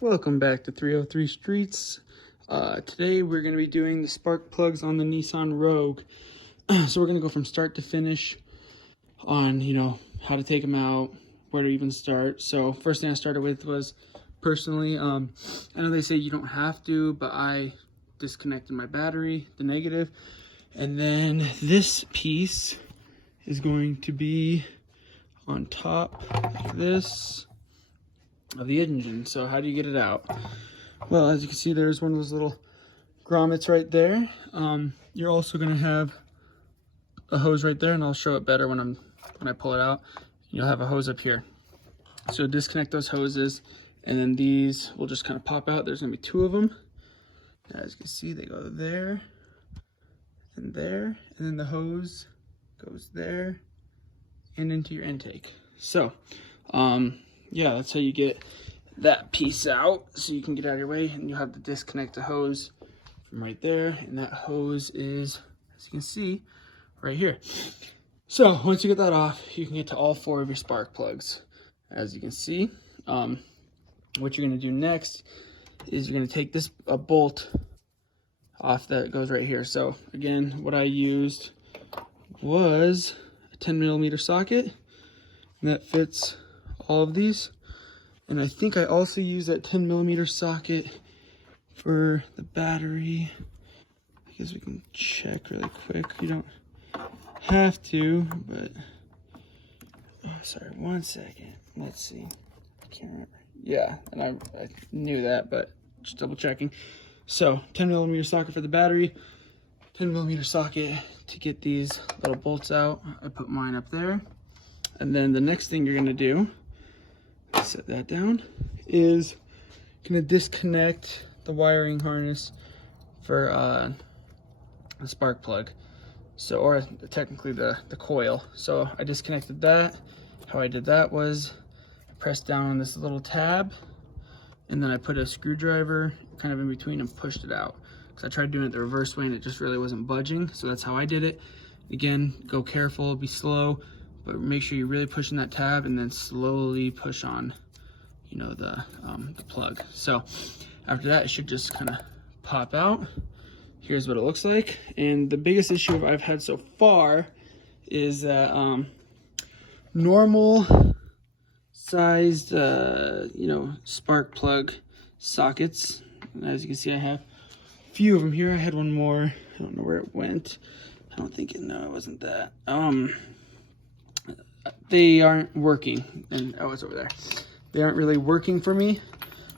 Welcome back to 303 Streets. Today we're going to be doing the spark plugs on the Nissan Rogue. So we're going to go from start to finish on, how to take them out, where to even start. So first thing I started with was personally, I know they say you don't have to, but I disconnected my battery, the negative. And then this piece is going to be on top like this of the engine. So how do you get it out? Well, as you can see, there's one of those little grommets right there. You're also going to have a hose right there, and I'll show it better when I pull it out. You'll have a hose up here. So disconnect those hoses, and then these will just kind of pop out. There's going to be two of them. As you can see, they go there and there, and then the hose goes there and into your intake. So yeah, that's how you get that piece out, so you can get out of your way, and you have to disconnect the hose from right there, and that hose is, as you can see, right here. So once you get that off, you can get to all four of your spark plugs. As you can see, what you're going to do next is you're going to take this bolt off that goes right here. So again, what I used was a 10mm socket, and that fits all of these. And I think I also use that 10mm socket for the battery. I guess we can check really quick. You don't have to, but oh, sorry, 1 second. Let's see. I can't remember. Yeah, and I knew that, but just double checking. So 10mm socket for the battery, 10mm socket to get these little bolts out. I put mine up there. And then the next thing you're gonna do, set that down, is gonna disconnect the wiring harness for the spark plug. So, or technically the coil. So I disconnected that. How I did that was I pressed down on this little tab, and then I put a screwdriver kind of in between and pushed it out. Because I tried doing it the reverse way and it just really wasn't budging. So that's how I did it. Again, go careful, be slow, but make sure you're really pushing that tab, and then slowly push on, the plug. So after that, it should just kind of pop out. Here's what it looks like. And the biggest issue I've had so far is that normal sized, spark plug sockets. And as you can see, I have a few of them here. I had one more. I don't know where it went. I don't think it wasn't that. They aren't working, and oh, it's over there. They aren't really working for me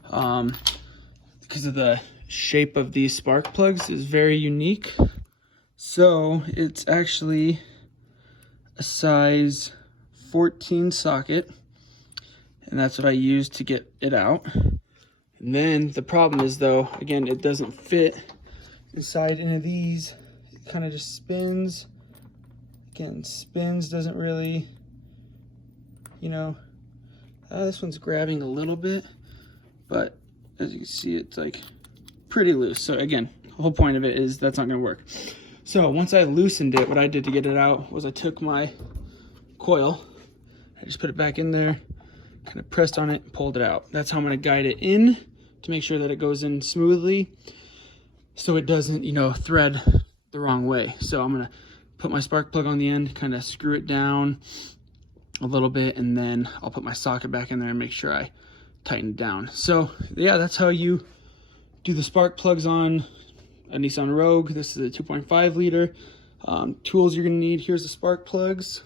because of the shape of these spark plugs is very unique. So it's actually a size 14 socket, and that's what I use to get it out. And then the problem is, though, again, it doesn't fit inside any of these. It kind of just spins. Again, spins, doesn't really, this one's grabbing a little bit, but as you can see, it's like pretty loose. So again, the whole point of it is that's not gonna work. So once I loosened it, what I did to get it out was I took my coil, I just put it back in there, kind of pressed on it, and pulled it out. That's how I'm gonna guide it in to make sure that it goes in smoothly, so it doesn't, thread the wrong way. So I'm gonna put my spark plug on the end, kind of screw it down a little bit, and then I'll put my socket back in there and make sure I tighten it down. So yeah, that's how you do the spark plugs on a Nissan Rogue. This is a 2.5 liter. Tools you're gonna need, here's the spark plugs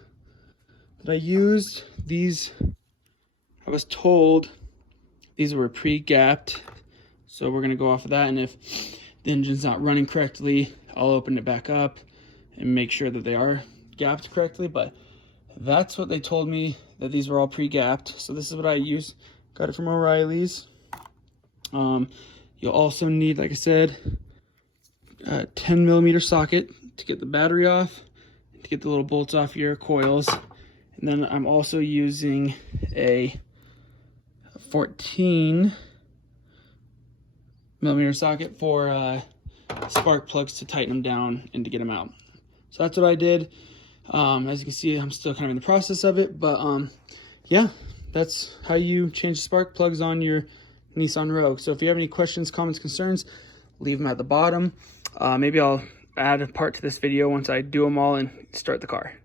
that I used. These, I was told these were pre-gapped, so we're gonna go off of that, and if the engine's not running correctly, I'll open it back up and make sure that they are gapped correctly. But that's what they told me, that these were all pre-gapped. So this is what I use. Got it from O'Reilly's. You'll also need, like I said, a 10mm socket to get the battery off, to get the little bolts off your coils. And then I'm also using a 14mm socket for spark plugs to tighten them down and to get them out. So that's what I did. As you can see, I'm still kind of in the process of it, but yeah, that's how you change the spark plugs on your Nissan Rogue. So if you have any questions, comments, concerns, leave them at the bottom. Maybe I'll add a part to this video once I do them all and start the car.